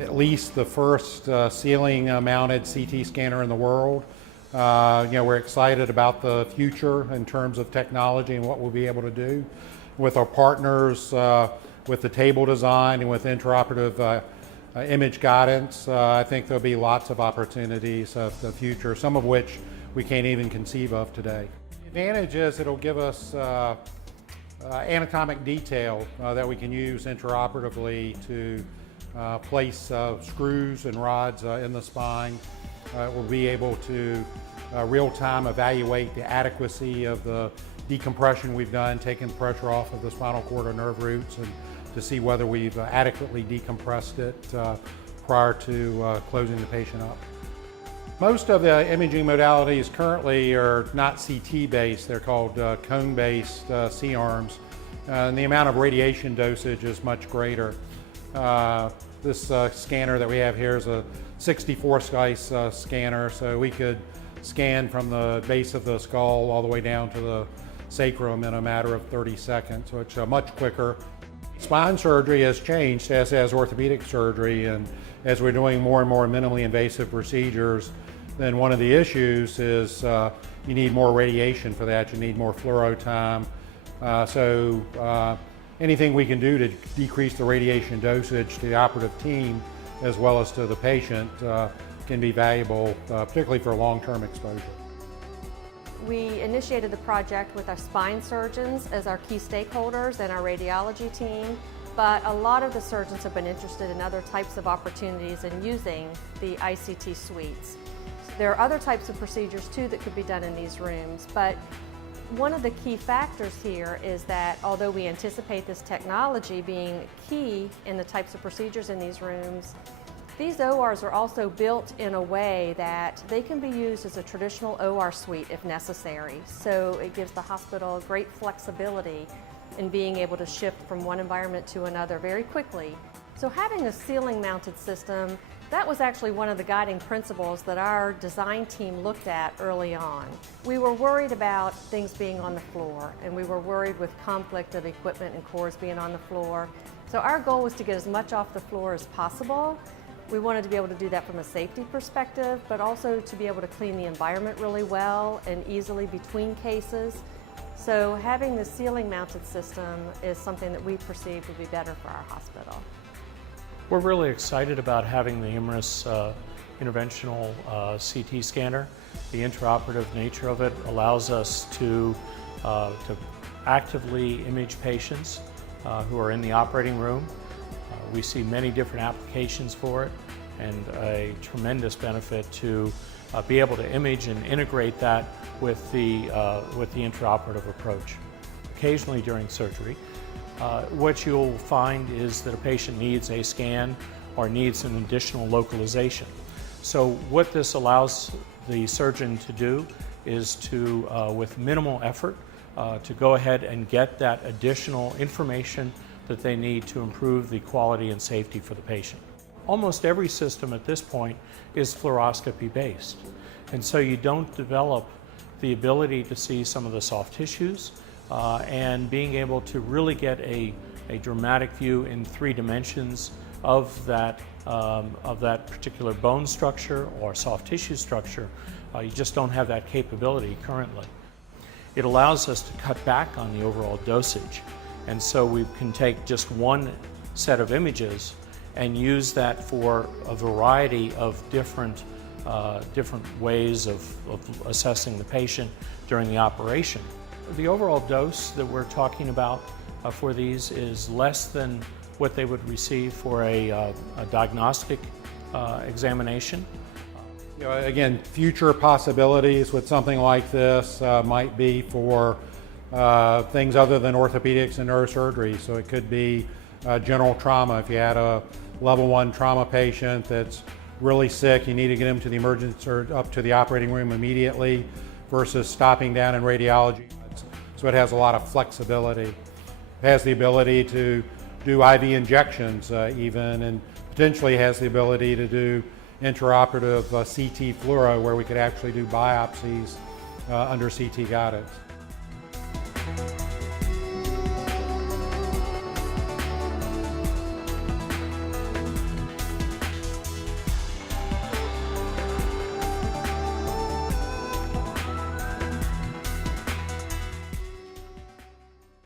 at least the first ceiling-mounted CT scanner in the world. We're excited about the future in terms of technology and what we'll be able to do with our partners, with the table design and with intraoperative image guidance. I think there'll be lots of opportunities of the future, some of which we can't even conceive of today. The advantage is it'll give us anatomic detail that we can use intraoperatively to place screws and rods in the spine. We'll be able to real-time evaluate the adequacy of the decompression we've done, taking the pressure off of the spinal cord or nerve roots, and to see whether we've adequately decompressed it prior to closing the patient up. Most of the imaging modalities currently are not CT-based, they're called cone-based C-arms, and the amount of radiation dosage is much greater. This scanner that we have here is a 64 slice scanner, so we could scan from the base of the skull all the way down to the sacrum in a matter of 30 seconds, so it's much quicker. Spine surgery has changed, as has orthopedic surgery, and as we're doing more and more minimally invasive procedures, then one of the issues is you need more radiation for that, you need more fluoro time. Anything we can do to decrease the radiation dosage to the operative team as well as to the patient can be valuable, particularly for long-term exposure. We initiated the project with our spine surgeons as our key stakeholders and our radiology team, but a lot of the surgeons have been interested in other types of opportunities in using the ICT suites. There are other types of procedures too that could be done in these rooms, but one of the key factors here is that although we anticipate this technology being key in the types of procedures in these rooms, these ORs are also built in a way that they can be used as a traditional OR suite if necessary. So it gives the hospital great flexibility in being able to shift from one environment to another very quickly. So having a ceiling-mounted system, that was actually one of the guiding principles that our design team looked at early on. We were worried about things being on the floor, and we were worried with conflict of equipment and cores being on the floor. So our goal was to get as much off the floor as possible. We wanted to be able to do that from a safety perspective, but also to be able to clean the environment really well and easily between cases. So having the ceiling-mounted system is something that we perceived would be better for our hospital. We're really excited about having the IMRIS interventional CT scanner. The intraoperative nature of it allows us to actively image patients who are in the operating room. We see many different applications for it and a tremendous benefit to be able to image and integrate that with the intraoperative approach. Occasionally during surgery, what you'll find is that a patient needs a scan or needs an additional localization. So what this allows the surgeon to do is to, with minimal effort, to go ahead and get that additional information that they need to improve the quality and safety for the patient. Almost every system at this point is fluoroscopy based, and so you don't develop the ability to see some of the soft tissues and being able to really get a dramatic view in 3 dimensions of that particular bone structure or soft tissue structure. You just don't have that capability currently. It allows us to cut back on the overall dosage, and so we can take just one set of images and use that for a variety of different ways of assessing the patient during the operation. The overall dose that we're talking about for these is less than what they would receive for a diagnostic examination. Again, future possibilities with something like this might be for things other than orthopedics and neurosurgery. So it could be general trauma. If you had a level 1 trauma patient that's really sick, you need to get them to the emergency or up to the operating room immediately versus stopping down in radiology. So it has a lot of flexibility. It has the ability to do IV injections even, and potentially has the ability to do intraoperative CT fluoro where we could actually do biopsies under CT guidance.